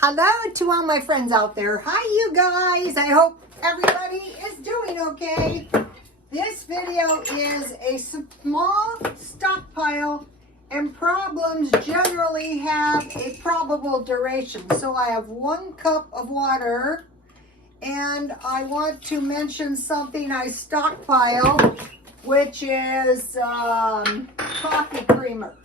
Hello to all my friends out there. Hi, you guys. I hope everybody is doing okay. This video is a small stockpile, and problems generally have a probable duration. So I have 1 cup of water, and I want to mention something I stockpile, which is coffee creamer.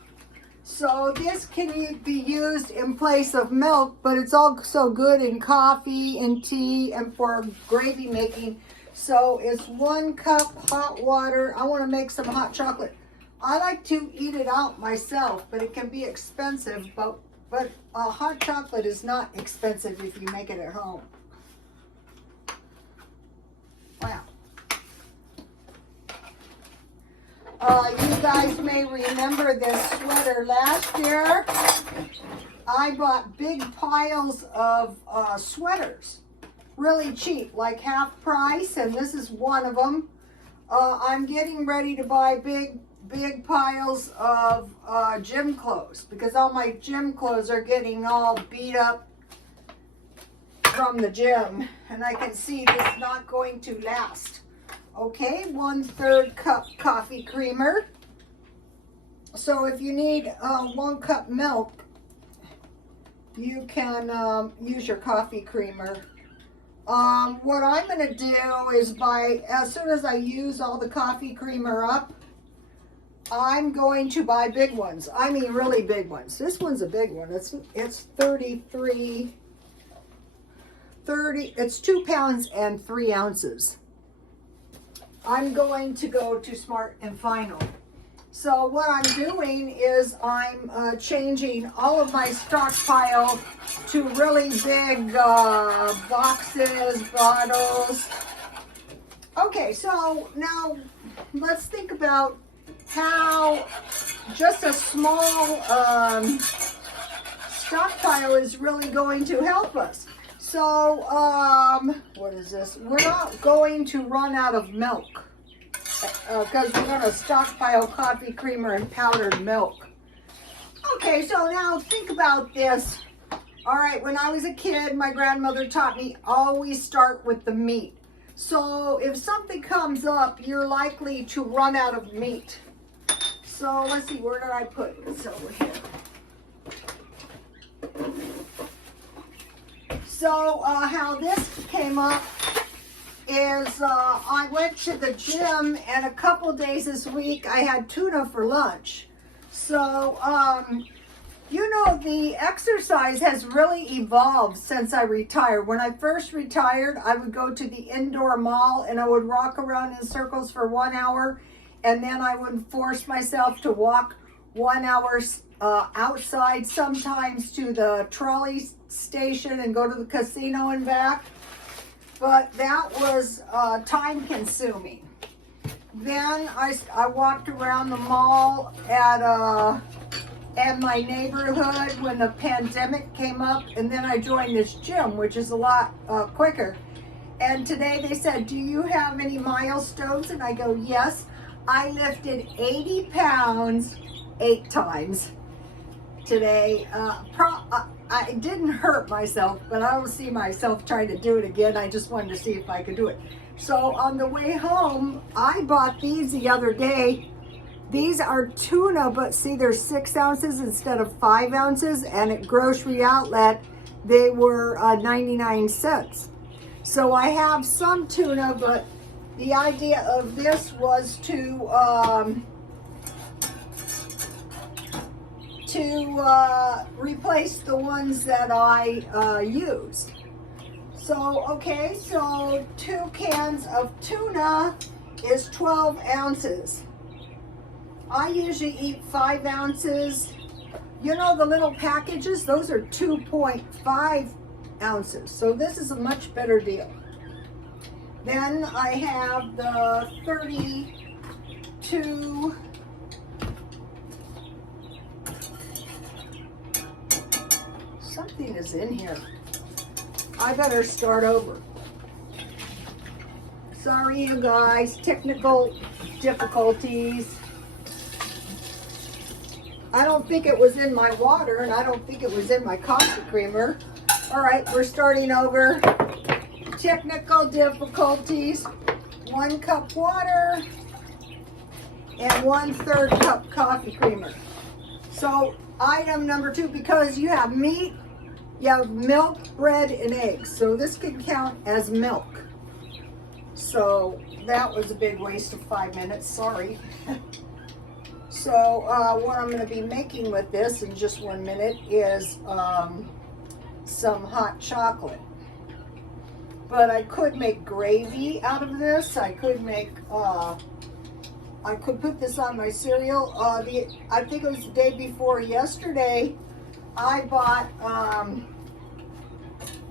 So this can be used in place of milk, but it's also good in coffee and tea and for gravy making. So it's 1 cup hot water. I want to make some hot chocolate. I like to eat it out myself, but it can be expensive. But hot chocolate is not expensive if you make it at home. Wow. You guys may remember this sweater last year. I bought big piles of sweaters, really cheap, like half price, and this is one of them. I'm getting ready to buy big piles of gym clothes because all my gym clothes are getting all beat up from the gym, and I can see this is not going to last. Okay, 1/3 cup coffee creamer. So if you need 1 cup milk, you can use your coffee creamer. What I'm going to do is as soon as I use all the coffee creamer up, I'm going to buy big ones. I mean really big ones. This one's a big one. It's 30, it's 2 pounds and 3 ounces. I'm going to go to Smart and Final. So what I'm doing is I'm changing all of my stockpile to really big boxes, bottles. Okay, so now let's think about how just a small stockpile is really going to help us. So, what is this? We're not going to run out of milk because we're going to stockpile coffee creamer and powdered milk. Okay, so now think about this. All right, when I was a kid, my grandmother taught me always start with the meat. So if something comes up, you're likely to run out of meat. So let's see, where did I put it? It's over here. So how this came up is I went to the gym, and a couple days this week I had tuna for lunch. So you know, the exercise has really evolved since I retired. When I first retired, I would go to the indoor mall and I would walk around in circles for 1 hour, and then I would force myself to walk 1 hour outside, sometimes to the trolley station and go to the casino and back. But that was time consuming. Then I walked around the mall at my neighborhood when the pandemic came up, and then I joined this gym, which is a lot quicker. And today they said, do you have any milestones? And I go, yes. I lifted 80 pounds 8 times today. I didn't hurt myself, but I don't see myself trying to do it again. I just wanted to see if I could do it. So on the way home, I bought these the other day. These are tuna, but see, they're 6 ounces instead of 5 ounces, and at Grocery Outlet, they were 99 cents. So I have some tuna, but the idea of this was to replace the ones that I used. So, okay, so 2 cans of tuna is 12 ounces. I usually eat 5 ounces. You know the little packages? Those are 2.5 ounces. So this is a much better deal. Then I have the 32 something is in here. I better start over. Sorry, you guys, technical difficulties. I don't think it was in my water, and I don't think it was in my coffee creamer. All right, we're starting over. Technical difficulties. 1 cup water and 1/3 cup coffee creamer. So item number 2, because you have meat, you have milk, bread, and eggs. So this can count as milk. So that was a big waste of 5 minutes, sorry. So what I'm going to be making with this in just 1 minute is some hot chocolate. But I could make gravy out of this. I could make, I could put this on my cereal. I think it was the day before yesterday, I bought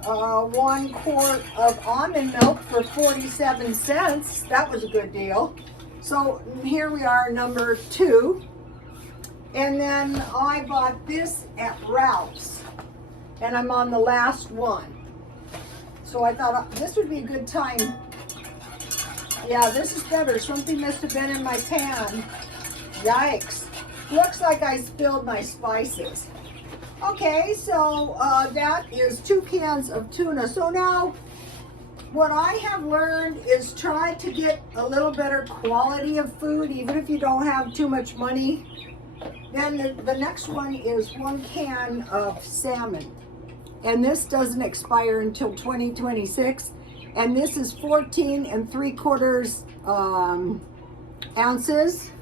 1 quart of almond milk for 47 cents. That was a good deal. So here we are, number 2. And then I bought this at Ralph's. And I'm on the last one. So I thought this would be a good time. Yeah, this is better. Something must have been in my pan. Yikes. Looks like I spilled my spices. Okay, so that is 2 cans of tuna. So now, what I have learned is try to get a little better quality of food, even if you don't have too much money. Then the next one is 1 can of salmon. And this doesn't expire until 2026. And this is 14 3/4 ounces.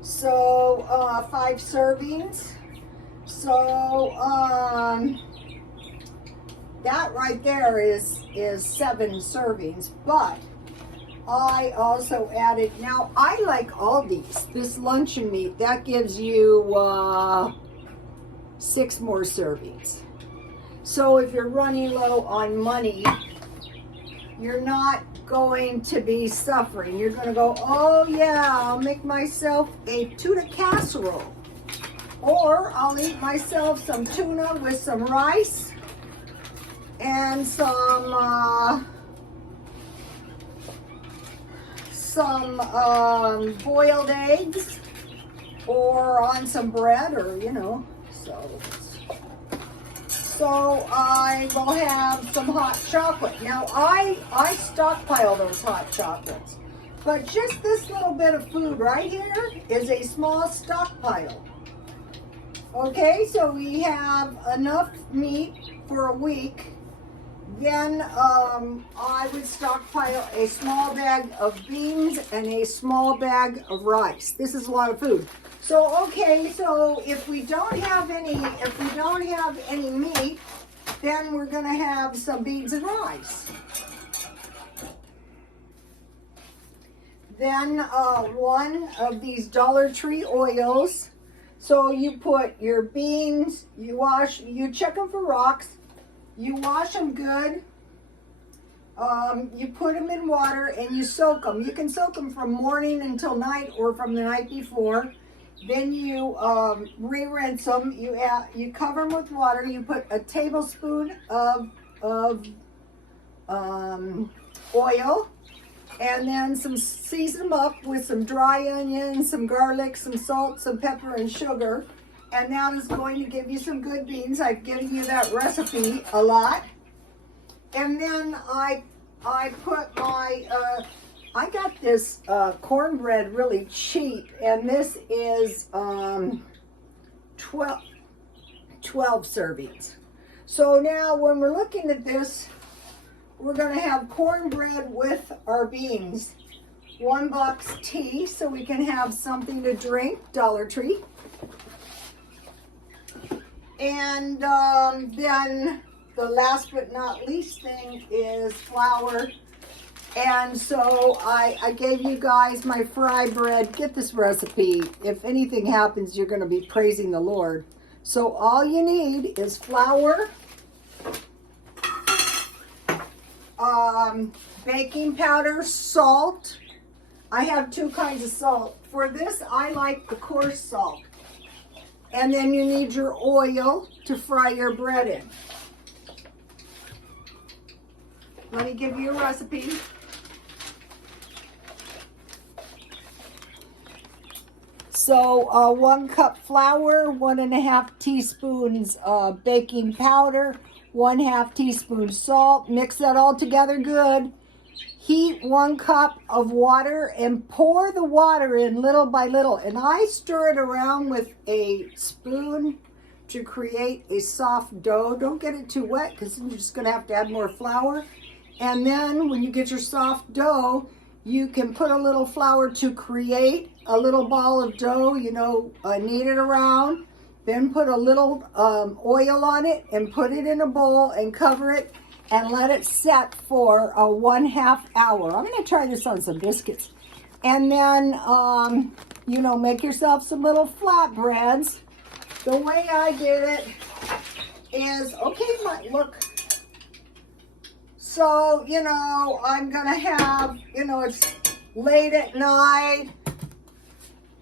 So 5 servings. So that right there is 7 servings. But I also added, now I like Aldi's, this luncheon meat, that gives you 6 more servings. So if you're running low on money, you're not going to be suffering. You're going to go, oh yeah, I'll make myself a tuna casserole. Or I'll eat myself some tuna with some rice and some boiled eggs, or on some bread, or you know. So I will have some hot chocolate. Now I stockpile those hot chocolates, but just this little bit of food right here is a small stockpile. Okay, so we have enough meat for a week. Then I would stockpile a small bag of beans and a small bag of rice. This is a lot of food. So okay, so if we don't have any meat, then we're gonna have some beans and rice. Then 1 of these Dollar Tree oils. So you put your beans, you check them for rocks, you wash them good, you put them in water and you soak them. You can soak them from morning until night or from the night before. Then you re-rinse them. You cover them with water. You put a tablespoon of oil, and then season them up with some dry onions, some garlic, some salt, some pepper, and sugar. And that is going to give you some good beans. I've given you that recipe a lot. And then I put my, I got this cornbread really cheap, and this is 12 servings. So now when we're looking at this, we're going to have cornbread with our beans. 1 box tea, so we can have something to drink, Dollar Tree. And then the last but not least thing is flour. And so I gave you guys my fry bread. Get this recipe. If anything happens, you're going to be praising the Lord. So all you need is flour, baking powder, salt. I have 2 kinds of salt. For this, I like the coarse salt. And then you need your oil to fry your bread in. Let me give you a recipe. So 1 cup flour, 1.5 teaspoons baking powder, 1/2 teaspoon salt. Mix that all together good. Heat 1 cup of water and pour the water in little by little. And I stir it around with a spoon to create a soft dough. Don't get it too wet because then you're just going to have to add more flour. And then when you get your soft dough, you can put a little flour to create a little ball of dough, knead it around. Then put a little oil on it and put it in a bowl and cover it and let it set for 1/2 hour. I'm going to try this on some biscuits. And then, make yourself some little flatbreads. The way I did it is, look. So, I'm going to have, it's late at night.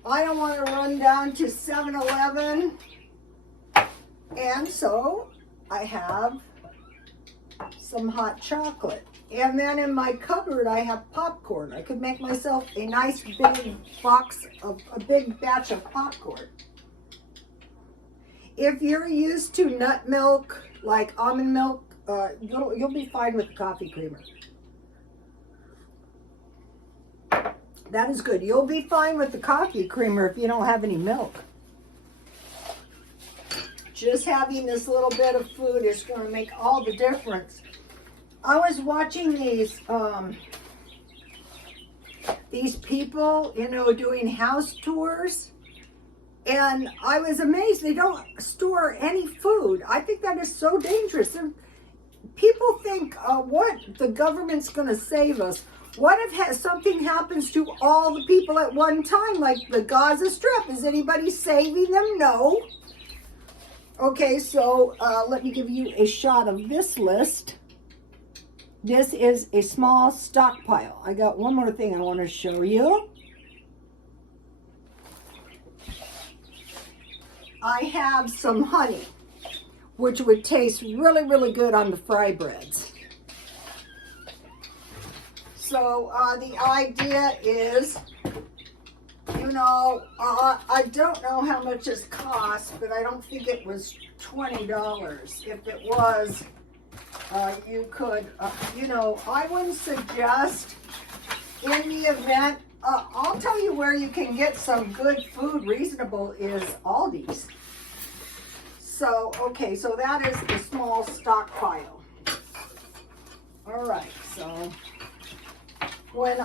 I don't want to run down to 7-Eleven. And so I have some hot chocolate. And then in my cupboard, I have popcorn. I could make myself a nice big a big batch of popcorn. If you're used to nut milk, like almond milk, you'll be fine with the coffee creamer. That is good. You'll be fine with the coffee creamer if you don't have any milk. Just having this little bit of food is going to make all the difference. I was watching these people, doing house tours, and I was amazed they don't store any food. I think that is so dangerous. People think, what? The government's going to save us. What if something happens to all the people at one time, like the Gaza Strip? Is anybody saving them? No. Okay, so let me give you a shot of this list. This is a small stockpile. I got one more thing I want to show you. I have some honey, which would taste really, really good on the fry breads. So the idea is, I don't know how much this cost, but I don't think it was $20. If it was, you could, I wouldn't suggest in the event, I'll tell you where you can get some good food reasonable is Aldi's. So, okay, so that is the small stockpile. All right, so when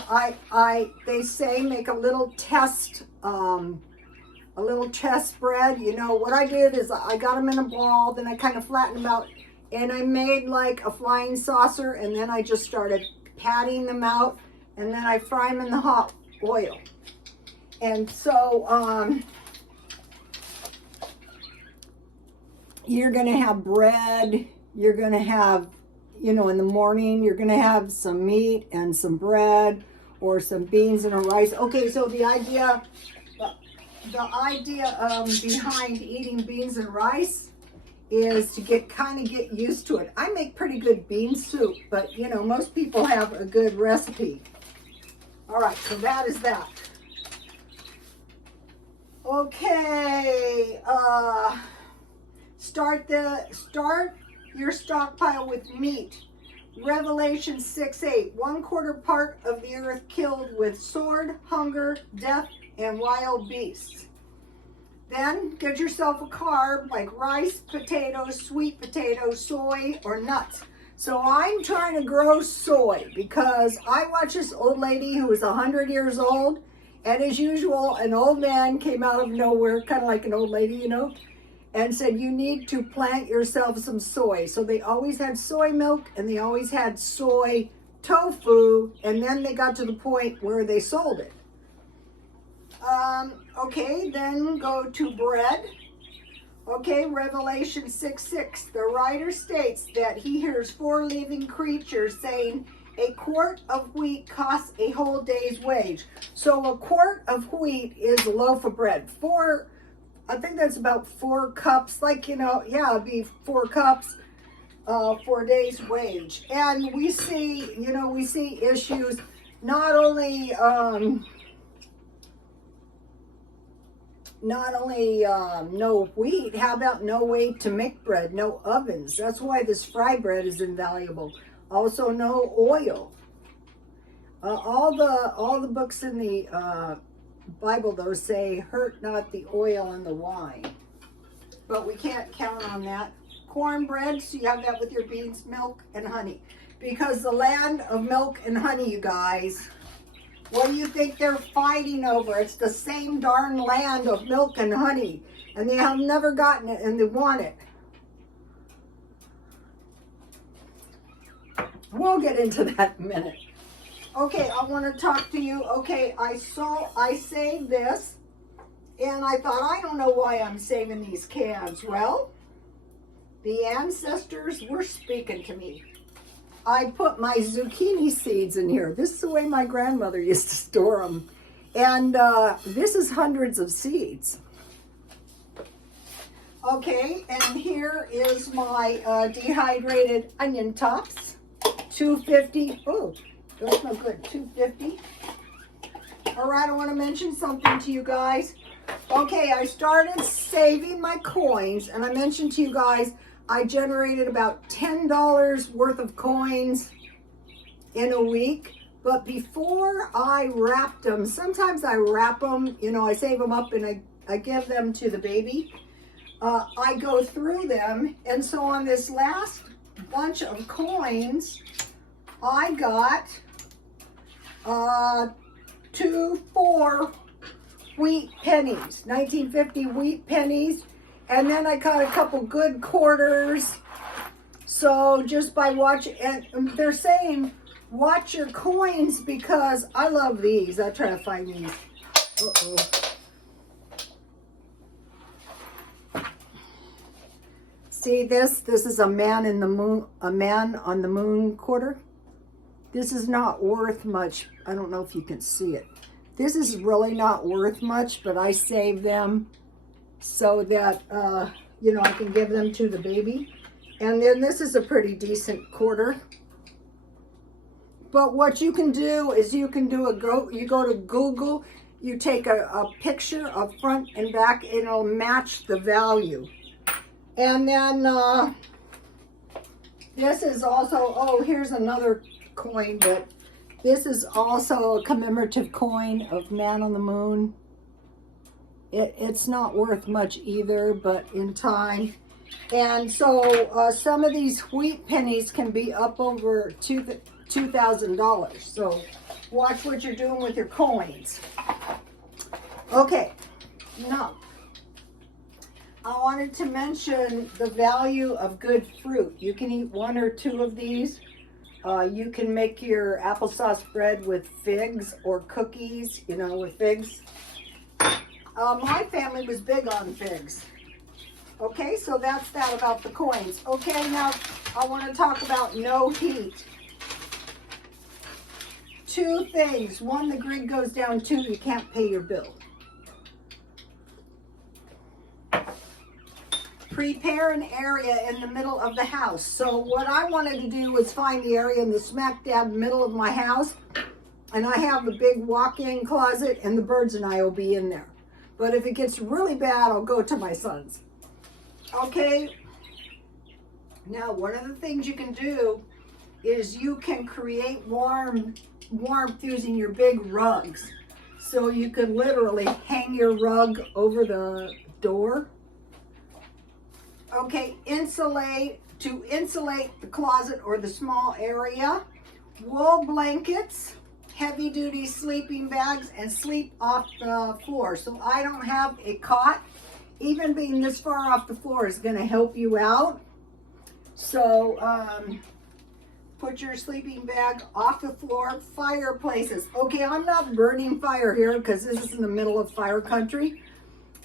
they say make a little test spread, what I did is I got them in a ball, then I kind of flattened them out, and I made like a flying saucer, and then I just started patting them out, and then I fry them in the hot oil. And so you're going to have bread, you're going to have, in the morning, you're going to have some meat and some bread or some beans and a rice. Okay, so the idea behind eating beans and rice is to get used to it. I make pretty good bean soup, but most people have a good recipe. All right, so that is that. Okay, start your stockpile with meat. Revelation 6:8. 1/4 part of the earth killed with sword, hunger, death, and wild beasts. Then get yourself a carb like rice, potatoes, sweet potatoes, soy, or nuts. So I'm trying to grow soy because I watched this old lady who was 100 years old, and as usual, an old man came out of nowhere, kind of like an old lady, and said, you need to plant yourself some soy. So they always had soy milk, and they always had soy tofu, and then they got to the point where they sold it. Okay, then go to bread. Okay, Revelation 6:6. The writer states that he hears 4 living creatures saying, a quart of wheat costs a whole day's wage. So a quart of wheat is a loaf of bread. I think that's about 4 cups, it'd be 4 cups for a day's wage. And we see issues not only not only no wheat, how about no way to make bread, no ovens. That's why this fry bread is invaluable. Also no oil. All the books in the Bible, though, say hurt not the oil and the wine. But we can't count on that. Cornbread, so you have that with your beans, milk, and honey. Because the land of milk and honey, you guys, what do you think they're fighting over? It's the same darn land of milk and honey. And they have never gotten it, and they want it. We'll get into that in a minute. Okay, I want to talk to you. Okay, I saved this. And I thought, I don't know why I'm saving these cans. Well, the ancestors were speaking to me. I put my zucchini seeds in here. This is the way my grandmother used to store them. And this is hundreds of seeds. Okay, and here is my dehydrated onion tops. $2.50. Oh, those smell good. $2.50. All right, I want to mention something to you guys. Okay, I started saving my coins, and I mentioned to you guys I generated about $10 worth of coins in a week. But before I wrapped them, sometimes I wrap them, you know, I save them up and I give them to the baby. I go through them, and so on this last bunch of coins, I got 4 wheat pennies, 1950 wheat pennies, and then I got a couple good quarters. So just by watching, and they're saying watch your coins, because I love these. I try to find these. See this? This is a man in the moon, a man on the moon quarter. This is not worth much. I don't know if you can see it. This is really not worth much, but I save them so that, you know, I can give them to the baby. And then this is a pretty decent quarter. But what you can do is you can do you go to Google, you take a picture of front and back, and it'll match the value. And then this is also, oh, here's another coin, but this is also a commemorative coin of man on the moon. It's not worth much either, but in time. And so some of these wheat pennies can be up over $2,000. So watch what you're doing with your coins. Okay, now I wanted to mention the value of good fruit. You can eat 1 or 2 of these. You can make your applesauce bread with figs or cookies, you know, with figs. My family was big on figs. Okay, so that's that about the coins. Okay, now I want to talk about no heat. 2 things. 1, the grid goes down. 2, you can't pay your bill. Prepare an area in the middle of the house. So what I wanted to do was find the area in the smack dab middle of my house. And I have a big walk-in closet, and the birds and I will be in there. But if it gets really bad, I'll go to my son's. Okay. Now, one of the things you can do is you can create warmth using your big rugs. So you can literally hang your rug over the door. Okay, to insulate the closet or the small area, wool blankets, heavy duty sleeping bags, and sleep off the floor. So I don't have a cot. Even being this far off the floor is going to help you out. So put your sleeping bag off the floor. Fireplaces. Okay, I'm not burning fire here because this is in the middle of fire country.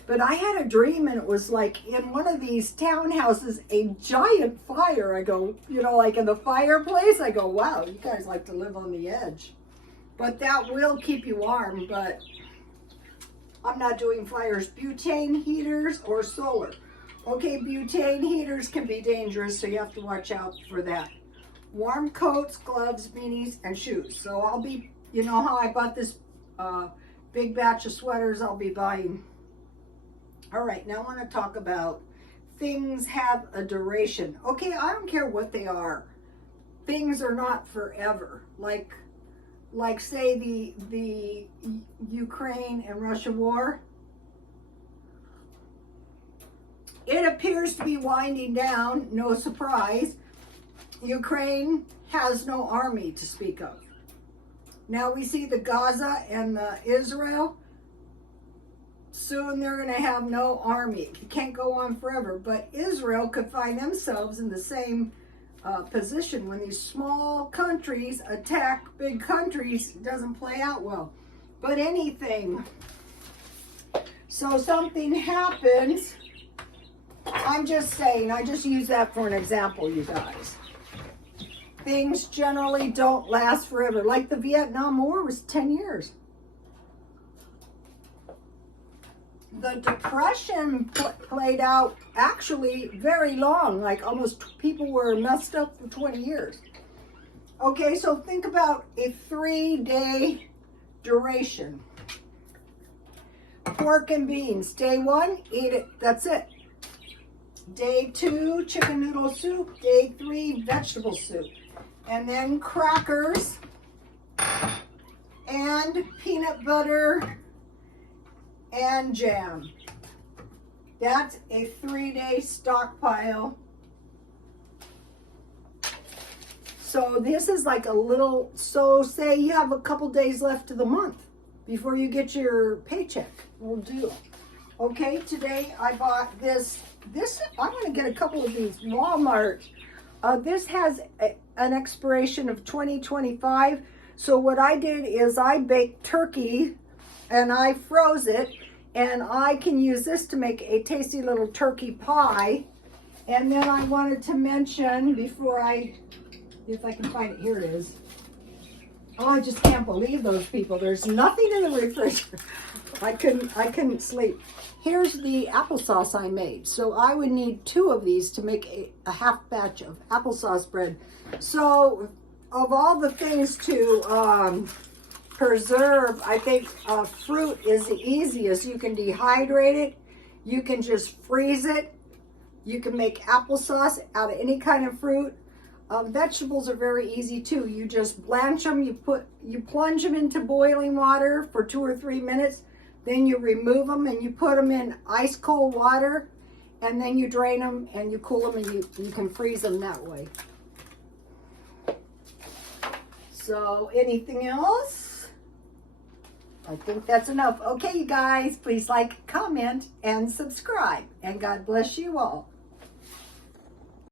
But I had a dream, and it was like in one of these townhouses, a giant fire. I go, you know, like in the fireplace. I go, wow, you guys like to live on the edge. But that will keep you warm, but I'm not doing fires. Butane heaters or solar. Okay, butane heaters can be dangerous, so you have to watch out for that. Warm coats, gloves, beanies, and shoes. So I'll be, you know how I bought this big batch of sweaters, I'll be buying All right, now I want to talk about things have a duration. Okay, I don't care what they are. Things are not forever. Like say the Ukraine and Russia war. It appears to be winding down, no surprise. Ukraine has no army to speak of. Now we see the Gaza and the Israel. Soon they're going to have no army. It can't go on forever. But Israel could find themselves in the same position when these small countries attack big countries. It doesn't play out well. But anything. So something happens. I'm just saying, I just use that for an example, you guys. Things generally don't last forever. Like the Vietnam War was 10 years. The Depression played out actually very long, like almost people were messed up for 20 years. Okay, so think about a 3-day duration. Pork and beans. Day 1, eat it. That's it. Day 2, chicken noodle soup. Day 3, vegetable soup. And then crackers and peanut butter and jam. That's a 3-day stockpile. So this is like a little, so say you have a couple days left of the month before you get your paycheck. Will do. Okay, today I bought this, I'm going to get a couple of these. Walmart. This has an expiration of 2025. So what I did is I baked turkey and I froze it, and I can use this to make a tasty little turkey pie. And then I wanted to mention before if I can find it, here it is. Oh, I just can't believe those people. There's nothing in the refrigerator. I couldn't sleep. Here's the applesauce I made. So I would need 2 of these to make a half batch of applesauce bread. So of all the things to preserve, I think fruit is the easiest. You can dehydrate it. You can just freeze it. You can make applesauce out of any kind of fruit. Vegetables are very easy too. You just blanch them. You plunge them into boiling water for 2 or 3 minutes. Then you remove them and you put them in ice cold water, and then you drain them and you cool them, and you can freeze them that way. So anything else? I think that's enough. Okay, you guys, please like, comment, and subscribe. And God bless you all.